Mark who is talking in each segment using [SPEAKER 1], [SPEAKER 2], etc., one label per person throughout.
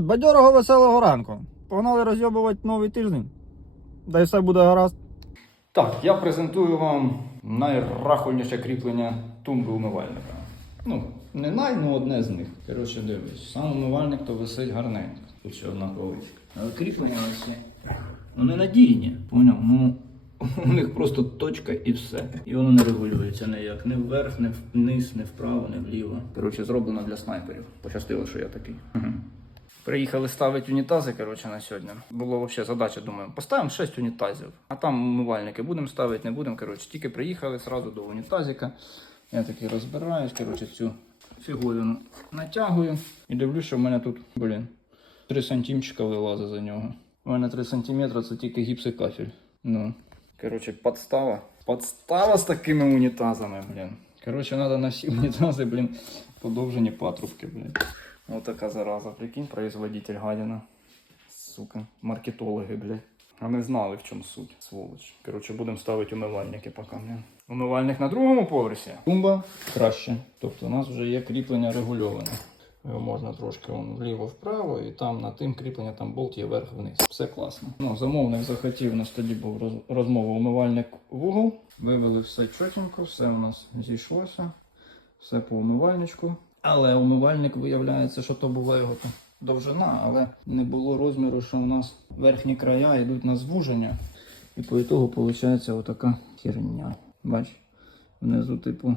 [SPEAKER 1] Бадьорого веселого ранку. Погнали розйобувати новий тиждень. Да й все буде гаразд. Так, я презентую вам найрахульніше кріплення тумби умивальника. Ну, не най, ну одне з них. Коротше, дивись, сам умивальник то висить гарненько. Тут ще одна поличка. Але кріплення. Ну не надійні. Поняв? Ну у них просто точка і все. І воно не регулюється ніяк. Ні вверх, ні вниз, ні вправо, ні вліво. Коротше, зроблено для снайперів. Пощастило, що я такий. Приїхали ставити унітази, коротше, на сьогодні. Було взагалі задача, думаю, поставимо 6 унітазів, а там умивальники будемо ставити, не будемо. Коротше, тільки приїхали одразу до унітазика. Я такий розбираюсь, коротше, цю фігурину натягую і дивлюсь, що в мене тут, блін, 3 сантимчика вилазить за нього. У мене 3 сантиметри це тільки гіпс кафель. Ну, коротше, подстава. Подстава з такими унітазами, блін. Коротше, треба на всі унітази, блін, подовжені патрубки, блін. Вот така зараза, прикинь, производитель гадина. Сука, маркетологи, блядь. А не знали, в чому суть, сволоч. Коротше, будемо ставити умивальники поки. блін. Умивальник на другому поверсі. Тумба краще. Тобто у нас вже є кріплення регульоване. Його можна трошки вліво-вправо, і там на тим кріплення там болт є вверх-вниз. Все класно. Ну, замовник захотів, у нас тоді був роз- розмова умивальник в угол. Вивели все чотенько, все у нас зійшлося. Все по умивальничку. Але умивальник виявляється, що то була його там довжина, але не було розміру, що у нас верхні края йдуть на звуження. І по ітогу виходить отака херня. Бач, внизу, типу,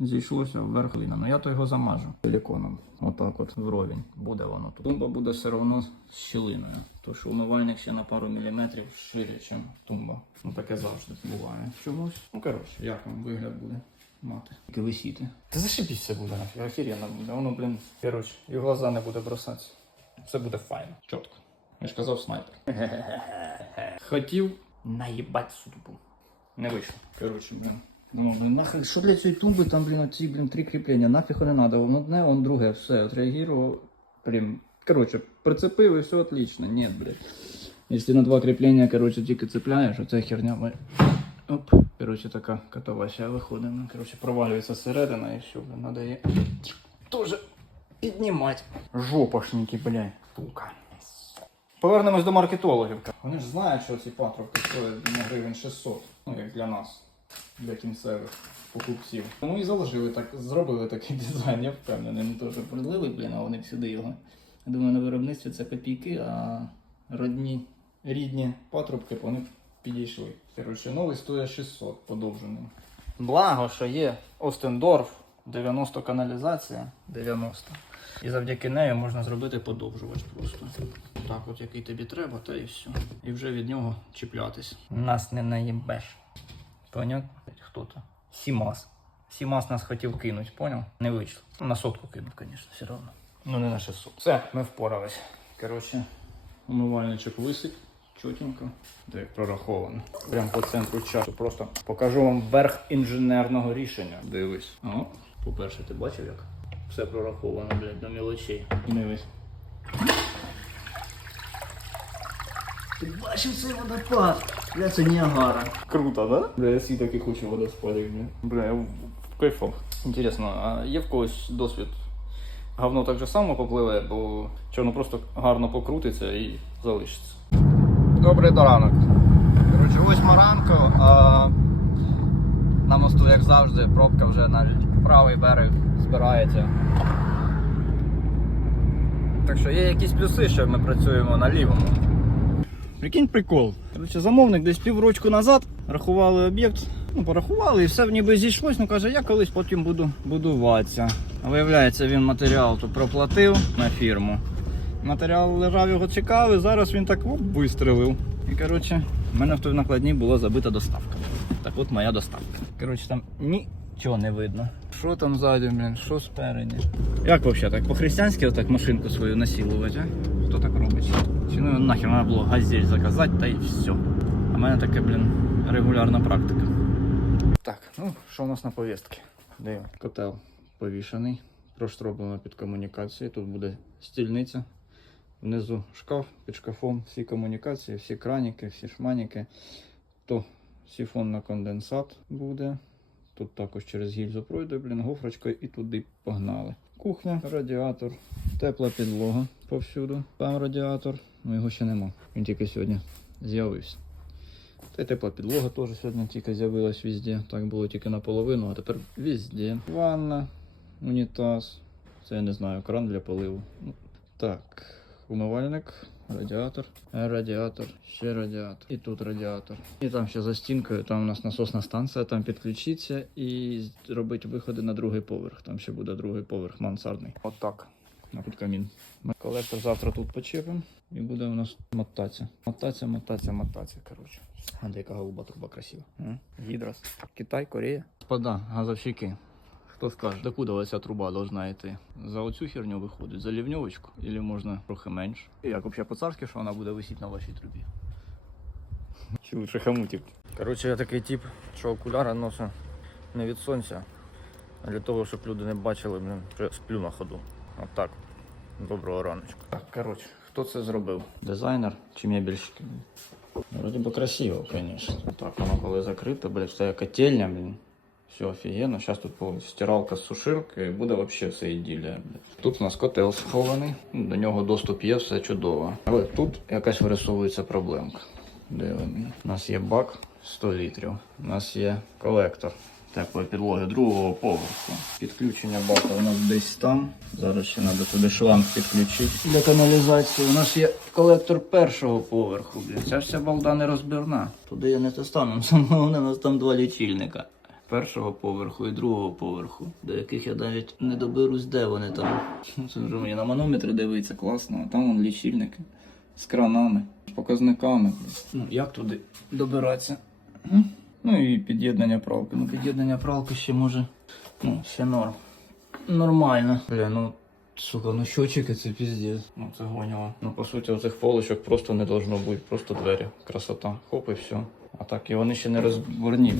[SPEAKER 1] зійшлося вверх ліна. Ну я то його замажу силіконом. Отак от вровень буде воно тут. Тумба буде все одно з щілиною. Що умивальник ще на пару міліметрів шире, ніж тумба. Ну таке завжди буває. Чомусь. Ну коротше, як вам вигляд буде мати. Тільки висіти. Та зашибісь все буде, нафіг, охеренно буде. Воно, блін, коротше, і в глаза не буде бросатися. Все буде файно. Чітко. Я ж казав снайпер. Хотів наїбать судьбу. Не вийшло. Коротше, блін. Думав, блін, нахер, що для цієї тумби там, блін, оці, блін, три кріплення, нафіг не треба. Воно одне, он друге, все, отреагував. Прям, коротше, прицепив і все отлично. Ні, блядь. Якщо на два кріплення, коротше, тільки цепляєш, оця херня, ми... Оп, коротше, така катавася виходить. Ну, коротше, провалюється середина і все, блін, треба її теж піднімати. Жопашники, блядь, пука. Повернемось до маркетологів. Вони ж знають, що ці патрубки стоять на гривень 600, ну як для нас, для кінцевих покупців. Тому і заложили так, зробили такий дизайн, я впевнений. Ми теж прилили, блін, а вони сюди його. Я думаю, на виробництві це копійки, а родні, рідні патрубки вони підійшли. Коротше, новий стоїть 600 подовжений. Благо, що є Остендорф, 90 каналізація, 90. І завдяки нею можна зробити подовжувач просто. Так, от який тобі треба, та і все. І вже від нього чіплятись. Нас не наїбеш. Понятно? Хто то? Сімас. Сімас нас хотів кинуть, поняв? Не вийшло. На сотку кинув, звісно, все одно. Ну не на 600. Все, ми впорались. Коротше, умивальничок висить. Чотенько, де як прораховано. Прямо по центру часу. Просто покажу вам верх інженерного рішення. Дивись. О, по-перше, ти бачив як? Все прораховано, блядь, до мілочей. Дивись. Ти бачив цей водопад? Бля, це Ніагара. Круто, да? Бля, я свій таки хочу водоспадів, бля. Бля, я в кайфах. Інтересно, а є в когось досвід? Говно так же само попливе, бо чи воно просто гарно покрутиться і залишиться. Добрий доранок. Коротше, восьма ранку, а на мосту, як завжди, пробка вже на правий берег збирається. Так що є якісь плюси, що ми працюємо на лівому. Прикинь прикол. Коротше, замовник десь піврочку назад рахували об'єкт. Ну, порахували і все ніби зійшлось. Ну каже, я колись потім буду будуватися. Виявляється, він матеріал тут проплатив на фірму. Матеріал лежав, його чекав, зараз він так оп, вистрелив. І коротше, в мене в той накладній була забита доставка. Так от моя доставка. Коротше, там нічого не видно. Що там ззаді, блін, що спереді. Як взагалі так? По-християнськи отак машинку свою насилувати, а? Хто так робить? Чи ну нахер треба було газель заказати, та й все. А в мене таке, блін, регулярна практика. Так, ну що у нас на повістки? Диво. Котел повішений, проштроблено під комунікації. Тут буде стільниця. Внизу шкаф, під шкафом всі комунікації, всі краніки, всі шманіки. То сифон на конденсат буде. Тут також через гільзу пройде, блін, гофрочкою і туди погнали. Кухня, радіатор, тепла підлога. повсюду. Там радіатор, ну його ще нема. Він тільки сьогодні з'явився. Та й тепла підлога теж сьогодні тільки з'явилась везде. Так було тільки наполовину, а тепер везде. Ванна, унітаз. Це я не знаю, кран для поливу. Ну, Так, умивальник, радіатор, е, радіатор, ще радіатор. І тут радіатор. І там ще за стінкою, там у нас насосна станція, там підключиться і робити виходи на другий поверх. Там ще буде другий поверх мансардний. Отак. На тут камін. Ми Колектор завтра тут почепимо і буде у нас мотація. Мотація, мотація, мотація. Коротше. А де яка голуба труба красива. Гідрос. Китай, Корея. Господа, газовщики. Хто скаже, докуди ця труба должна йти? За оцю херню виходить, за лівньовочку, або можна трохи менше. І як взагалі по-царськи, що вона буде висіти на вашій трубі. Чи лучше хамутик. Коротше, я такий тип, що окуляри носить не від сонця, а для того, щоб люди не бачили, блин, що я сплю на ходу. От так. Доброго раночку. Так, коротше, хто це зробив? Дизайнер чи мебельщик? Вроде бы красиво, конечно. Так, воно коли закрите, блядь, це котельня, блін. Все офігенно. Зараз тут стиралка з сушилкою, буде взагалі все іділія. блядь. Тут у нас котел схований, до нього доступ є, все чудово. Але тут якась вирисовується проблемка. Де? У нас є бак 100 літрів. У нас є колектор теплої підлоги другого поверху. Підключення бака у нас десь там. Зараз ще треба туди шланг підключити для каналізації. У нас є колектор першого поверху. Ця вся балда не розбірна. Туди я не достану. Саме у нас там два лічильника. Першого поверху і другого поверху, до яких я навіть не доберусь, де вони там. Це вже мені на манометри дивиться класно, а там вон лічильники з кранами, з показниками. Ну, як туди добиратися? Ну і під'єднання пралки. Ну, під'єднання пралки ще може. Ну, ще норм. Нормально. Бля, ну. Сука, ну щочики це піздець. Ну це гоняло. Ну по суті, оцих полочок просто не должно бути, просто двері. Красота. Хоп і все. А так і вони ще не розборні.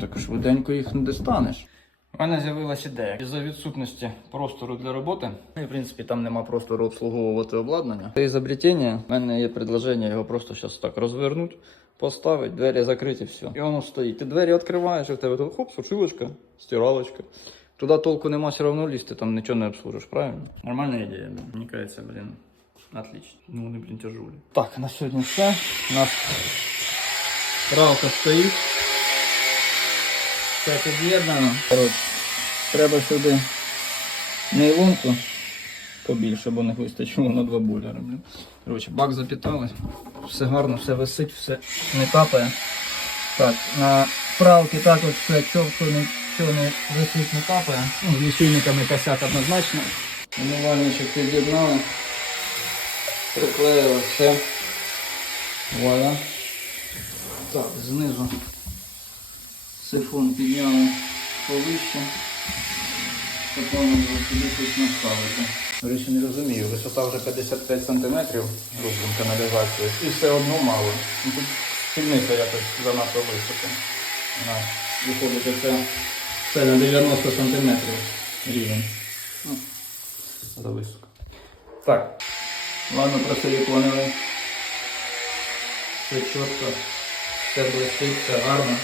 [SPEAKER 1] Так швиденько їх не достанеш. У мене з'явилася ідея. Із-за відсутності простору для роботи, ну і в принципі там нема простору обслуговувати обладнання. Це ізобретення, в мене є предложення його просто зараз так розвернути, поставити, двері закриті, все. І воно стоїть. Ти двері відкриваєш, і в тебе тут хоп, сушилочка, стиралочка. Туди толку нема все одно лізти, там нічого не обслужиш, правильно? Нормальна ідея. Мені кажеться, блін. Отлично. Ну вони, блін, тяжолі. Так, на сьогодні все. У нас пралка стоїть. Все під'єднано. Треба сюди нейлонку побільше, бо не вистачило на два бойлери. Коротше, бак запітали. Все гарно, все висить, все не капає. Так, на правки також все чітко, нічого не висить, не капає. Ну, з лічильниками косяк однозначно. Умивальничок під'єднали. Приклеїли все. Вуаля. Так, знизу сифон підняли повище. Потім сюди щось наставити. Речі, не розумію, висота вже 55 см рубром каналізації і все одно мало. Ну, Тут сильниця якось занадто висока. Вона виходить це, це на 90 см рівень. Ну, за високо. Так. Ладно, просиліконили. Все чітко, все блистить, все гарно.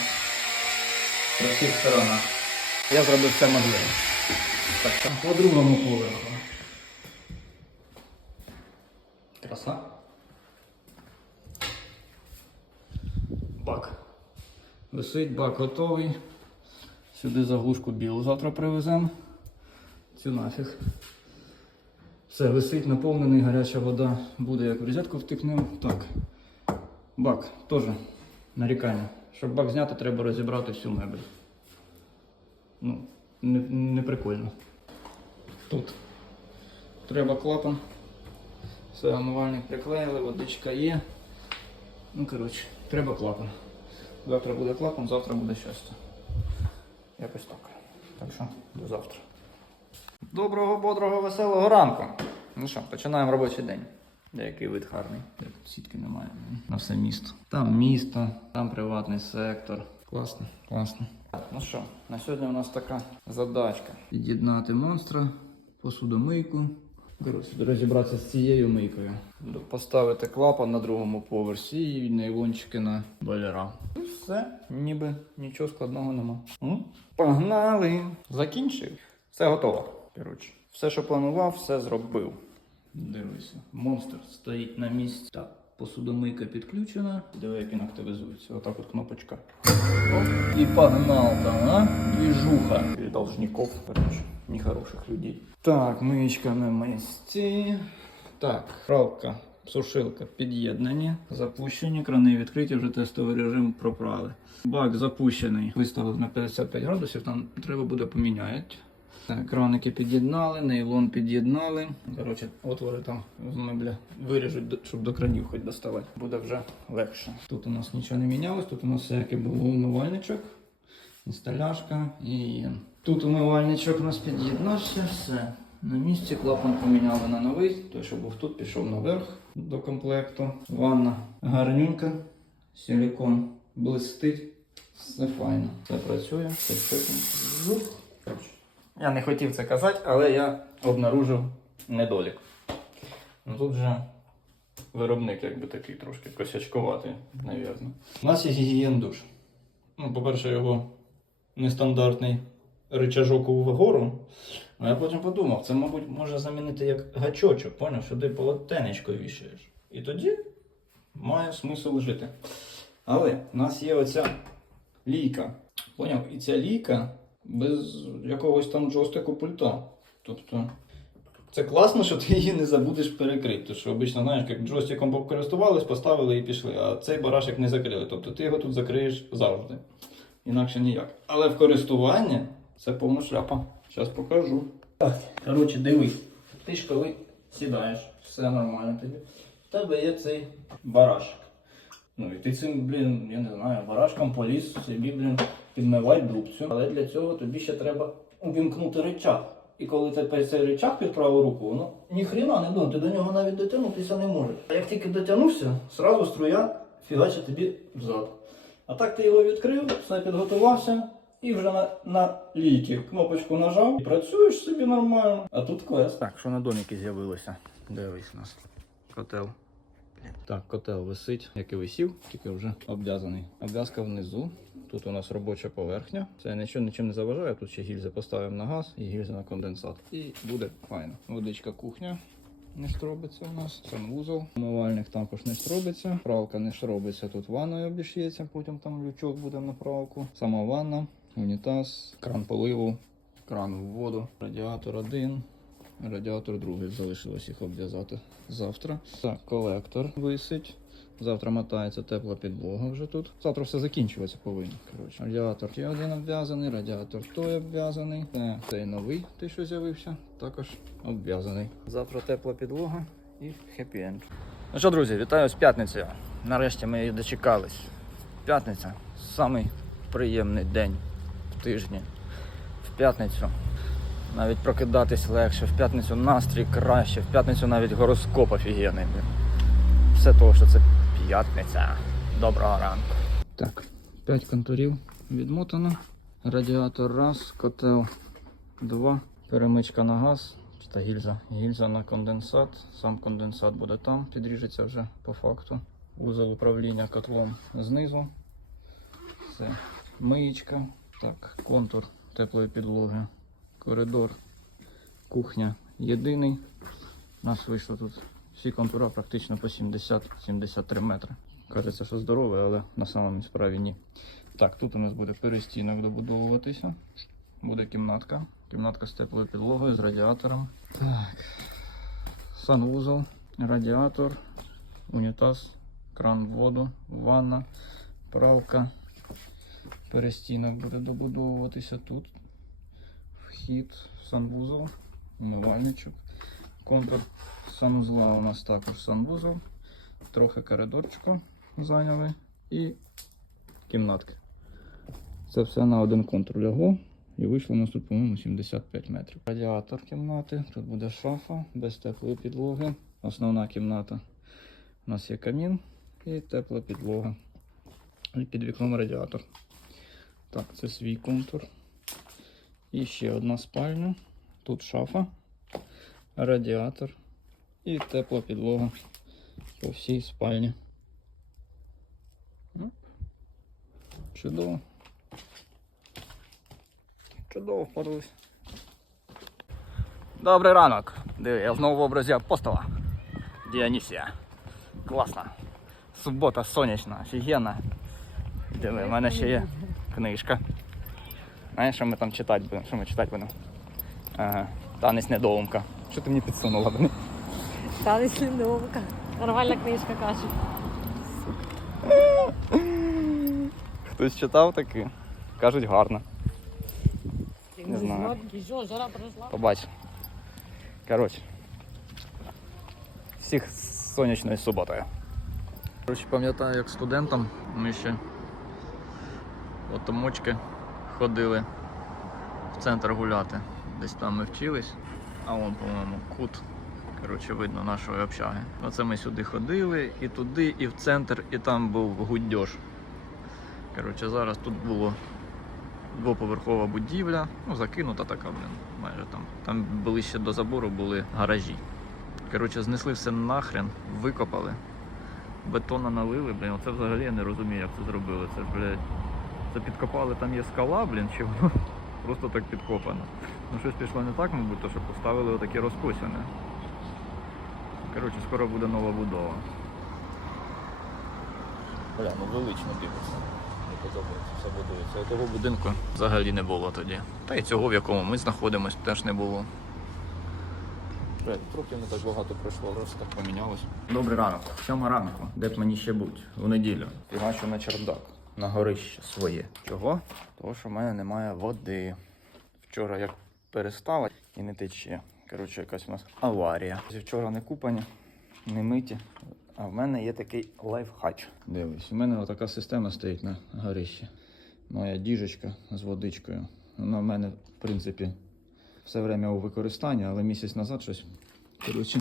[SPEAKER 1] По всіх сторонах. Я зробив все можливе. Так, там по другому поверху. Краса. Бак. Висить, бак готовий. Сюди заглушку білу завтра привеземо. Цю нафіг. Все, висить, наповнений, гаряча вода буде, як в розетку втикнемо. Так. Бак теж нарікання. Щоб бак зняти, треба розібрати всю мебель. Ну, не, не прикольно. Тут треба клапан. Все, омивальник приклеїли, водичка є. Ну, коротше, треба клапан. Завтра буде клапан, завтра буде щастя. Якось так. Так що, до завтра. Доброго, бодрого, веселого ранку. Ну що, починаємо робочий день. Деякий вид гарний. Тут Сітки немає. На все місто. Там місто, там приватний сектор. Класно, класно. Так, ну що, на сьогодні у нас така задачка. Під'єднати монстра, посудомийку. Коротше, розібратися з цією мийкою. Поставити клапан на другому поверсі і нейлончики на бойлера. І все, ніби нічого складного нема. М? Погнали! Закінчив. Все готово. Коротше, все, що планував, все зробив. Дивися. Монстр стоїть на місці. Так, посудомийка підключена. Диви, як він активізується. Отак от кнопочка. Оп, І погнал там, а? Движуха. Или должников, короче, нехороших людей. Так, миючка на місці. Так, правка, сушилка під'єднані. Запущені, крани відкриті, вже тестовий режим проправи. Бак запущений. Виставив на 55 градусів, там треба буде поміняти. Так, краники під'єднали, нейлон під'єднали. Коротше, отвори там з мебля виріжуть, щоб до кранів хоч доставати. Буде вже легше. Тут у нас нічого не мінялось, тут у нас все яке було умивальничок, інсталяшка і тут умивальничок у нас під'єднався, все. На місці клапан поміняли на новий, той, що був тут, пішов наверх до комплекту. Ванна гарненька, силікон блистить, все файно. Все працює, все чесно. Я не хотів це казати, але я обнаружив недолік. Ну тут же виробник якби такий трошки косячкуватий, навірно. У нас є гігієн душ. Ну, по-перше, його нестандартний рычажок вгору. А я потім подумав, це, мабуть, може замінити як гачочок, поняв, що ти полотенечко вішаєш. І тоді має смисл жити. Але в нас є оця лійка. Поняв? І ця лійка без якогось там джойстику пульта. Тобто, це класно, що ти її не забудеш перекрити. Тому що обично, знаєш, як джойстиком покористувались, поставили і пішли, а цей барашек не закрили. Тобто ти його тут закриєш завжди. Інакше ніяк. Але в користуванні це повна шляпа. Зараз покажу. Так, коротше, дивись. Ти ж коли сідаєш, все нормально тобі. В тебе є цей барашек. Ну і ти цим, блін, я не знаю, барашком поліз собі, блін, підмивай дубцю. Але для цього тобі ще треба увімкнути рычаг. І коли ти цей рычаг під праву руку, ну ніхрена не думай, ти до нього навіть дотягнутися не можеш. А як тільки дотягнувся, сразу струя фігачить тобі взад. А так ти його відкрив, все підготувався і вже на, на лійки кнопочку нажав і працюєш собі нормально. А тут квест. Так, що на доміки з'явилося? Дивись нас. Котел. Так, котел висить, як і висів, тільки вже обв'язаний. Обв'язка внизу. Тут у нас робоча поверхня. Це нічого нічим не заважає. Тут ще гільзи поставимо на газ і гільзи на конденсат. І буде файно. Водичка кухня. Не штробиться у нас, санвузол, умивальник також не штробиться, пралка не штробиться, тут ванною обіш'ється, потім там лючок буде на пралку. Сама ванна, унітаз, кран поливу, кран в воду, радіатор один, радіатор другий. Залишилось їх обв'язати завтра. Так, колектор висить. Завтра мотається тепла підлога вже тут. Завтра все закінчуватися повинно. Коротше. Радіатор ще один обв'язаний, радіатор той обв'язаний. Це цей новий, той, що з'явився, також обв'язаний. Завтра тепла підлога і хеппі-енд. Ну що, друзі, вітаю з п'ятницею. Нарешті ми її дочекались. П'ятниця самий приємний день в тижні. В п'ятницю навіть прокидатись легше, в п'ятницю настрій краще, в п'ятницю навіть гороскоп офігенний. Все того, що це п'ятниця. Доброго ранку. Так, 5 контурів відмотано. Радіатор раз, котел два, перемичка на газ та гільза. Гільза на конденсат. Сам конденсат буде там, підріжеться вже по факту. Вузол управління котлом знизу. Це миєчка. Так, контур теплої підлоги. Коридор, кухня єдиний. У нас вийшло тут всі контура практично по 70-73 метри. Кажеться, що здорове, але на самому справі ні. Так, тут у нас буде перестінок добудовуватися. Буде кімнатка. Кімнатка з теплою підлогою, з радіатором. Так. Санвузол, радіатор, унітаз, кран в воду, ванна, правка. Перестінок буде добудовуватися тут. Вхід в санвузол, умивальничок. Контур санузла у нас також санвузол, трохи коридорчика зайняли і кімнатки. Це все на один контур лягло. І вийшло у нас тут, по-моєму, 75 метрів. Радіатор кімнати, тут буде шафа без теплої підлоги. Основна кімната. У нас є камін і тепла підлога. І під вікном радіатор. Так, це свій контур. І ще одна спальня. Тут шафа, радіатор і тепла підлога по всій спальні. Ну, Чудово. Чудово впорались. Добрий ранок. Диви, я знову в образі апостола. Діанісія. Класно. Субота сонячна, офігенна. Диви, в мене ще є книжка. Знаєш, що ми там читати будемо? Що ми читати будемо? Ага. Танець недоумка. Що ти мені підсунула?
[SPEAKER 2] Танець ліновка. Нормальна книжка каже.
[SPEAKER 1] Хтось читав таки? Кажуть, гарно. Не знаю. Побач. Коротше. Всіх з сонячною суботою. Коротше, пам'ятаю, як студентам ми ще от мочки ходили в центр гуляти. Десь там ми вчились, а вон, по-моєму, кут. Коротше, видно нашої общаги. Оце ми сюди ходили, і туди, і в центр, і там був гудьош. Коротше, зараз тут було двоповерхова будівля, ну закинута така, блін, майже там. Там ближче до забору були гаражі. Коротше, знесли все нахрен, викопали, бетона налили, блін, оце взагалі я не розумію, як це зробили. Це, блядь, це підкопали, там є скала, блін, чи воно просто так підкопано. Ну щось пішло не так, мабуть, то що поставили отакі розкосяне. Коротше, скоро буде нова будова. Бля, ну велично дивиться. Не подобається, все будується. Того будинку взагалі не було тоді. Та й цього, в якому ми знаходимося, теж не було. Років не так багато пройшло, просто так помінялось. Добрий ранок. Сьома ранку. Де б мені ще бути? В неділю. Фігачу на чердак. На горище своє. Чого? Того, що в мене немає води. Вчора як перестала і не тече. Коротше, якась у нас аварія. Вчора не купані, не миті. А в мене є такий лайфхач. Дивись, у мене така система стоїть на горищі. Моя діжечка з водичкою. Вона в мене, в принципі, все время у використанні, але місяць назад щось. Коротше,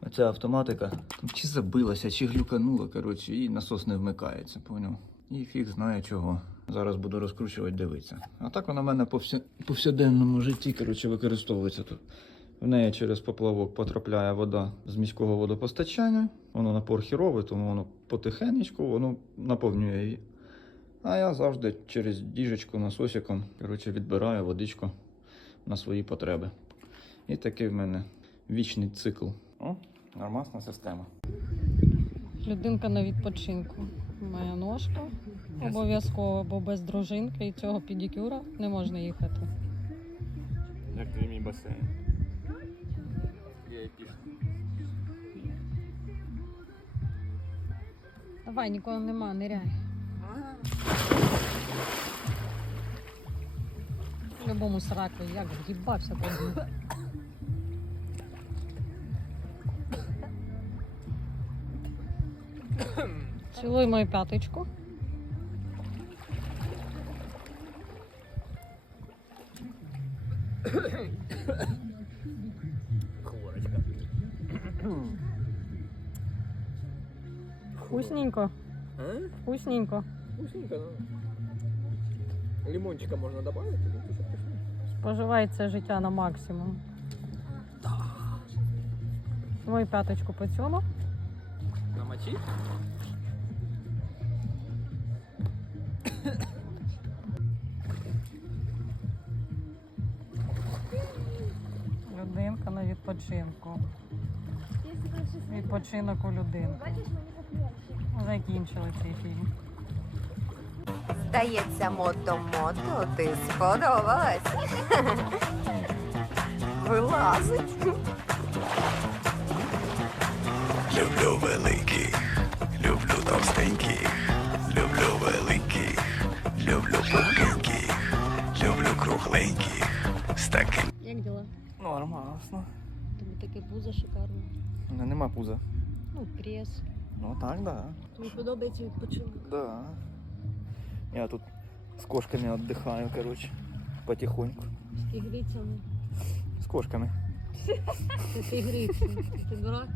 [SPEAKER 1] оця автоматика чи забилася, чи глюканула, коротше, і насос не вмикається, поняв? І фіг знає чого. Зараз буду розкручувати, дивитися. А так вона в мене по повсякденному житті коротше, використовується тут. В неї через поплавок потрапляє вода з міського водопостачання. Воно напор хіровий, тому воно потихенечку воно наповнює її. А я завжди через діжечку насосиком коротше, відбираю водичку на свої потреби. І такий в мене вічний цикл. О, нормальна система.
[SPEAKER 2] Людинка на відпочинку. Моя ножка. Обов'язково, бо без дружинки і цього педикюра не можна їхати.
[SPEAKER 1] Як тобі мій басейн? Я пішов.
[SPEAKER 2] Давай, нікого нема, ниряй. В любому сраку, як в'їбався тоді. Цілуй мою п'яточку.
[SPEAKER 1] Хворочка.
[SPEAKER 2] Вкусненько,
[SPEAKER 3] А?
[SPEAKER 2] вкусненько.
[SPEAKER 3] Вкусненько, ну. Лимончика что, вкусно?
[SPEAKER 2] Споживай це життя на максимум. Мою п'яточку поцілу.
[SPEAKER 3] Намочить?
[SPEAKER 2] Людинка відпочинку. Відпочинок у людинки. Закінчили цей фільм.
[SPEAKER 4] Здається, мото-мото, ти сподобалась. Вилазить.
[SPEAKER 5] Люблю великих, люблю товстеньких, люблю великих, люблю пухеньких, люблю кругленьких, з таким
[SPEAKER 2] Як діла?
[SPEAKER 1] Нормально.
[SPEAKER 2] Тобі таке пузо шикарне.
[SPEAKER 1] Ну, нема пуза.
[SPEAKER 2] Ну, прес.
[SPEAKER 1] Ну так, да.
[SPEAKER 2] Мені подобається відпочинок.
[SPEAKER 1] Да. Я тут з кошками віддихаю, коротше. Потихоньку.
[SPEAKER 2] З тигрицями.
[SPEAKER 1] З кошками.
[SPEAKER 2] Це тигриці. Ти дурак?